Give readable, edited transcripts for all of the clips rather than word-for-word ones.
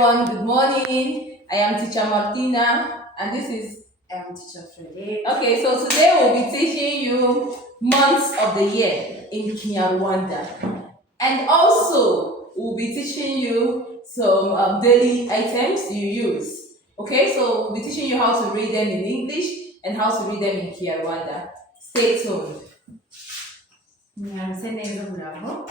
everyone, good morning. I am teacher Martina and this is Teacher Frederick. okay. So today we'll be teaching you months of the year in Kinyarwanda, and also we'll be teaching you some daily items you use. Okay, so we'll be teaching you how to read them in English and how to read them in Kinyarwanda. Stay tuned. Mwaramutse neza muraho.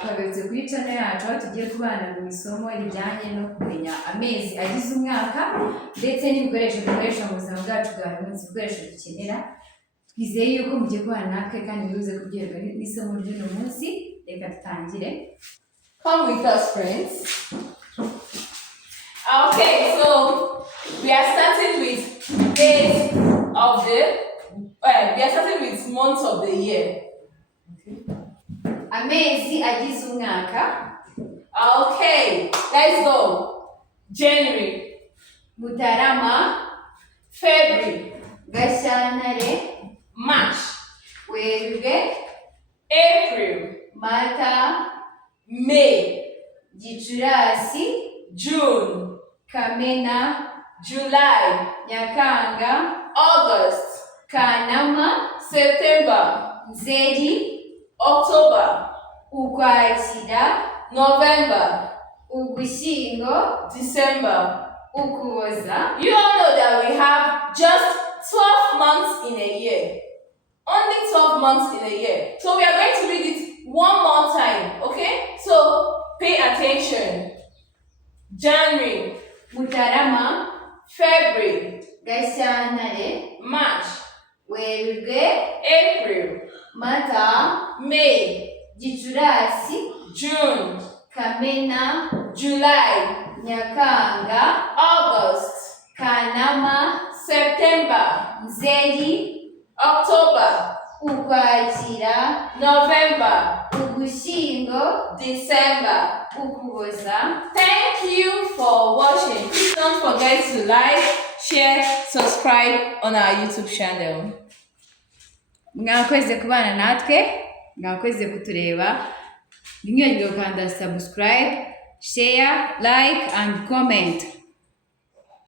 Twagarutse kuri channel yacu aho tugiye kubana mu isomo rijyanye no kumenya amezi agize umwaka ndetse n'ibikoresho dukoresha mu buzima bwacu bwa buri munsi, ibikoresho dukenera. Twizeye yuko mugiye kubana natwe kandi biruze kubwirwa n'isomo ry'uno munsi. Reka dutangire. Come with us, friends. Okay, so we are starting with days of the we are starting with months of the year. Amezi agize umwaka. Okay, let's go. January, Mutarama, February, Gashyantare, March, Werurwe, April, Mata, May, Gicurasi, June, Kamena, July, Nyakanga, August, Kanama, September, Nzeri, October, Ukwakira, November, Ugushyingo, December. Ukuboza. You all know that we have just 12 months in a year. Only 12 months in a year. So we are going to read it one more time, okay? So pay attention. January, Mutarama, February, Gashyantare, March, Werurwe, April, Mata, May, Gicurasi, June, Kamena, July, Nyakanga, August, Kanama, September, Nzeri, October, Ukwakira, November, Ugushyingo, December. Ukuboza. Thank you for watching. Please don't forget to like, share, subscribe on our YouTube channel. Mwakoze kubana natwe, mwakoze kutureba. Ntimwibagirwe gukanda subscribe, share, like and comment.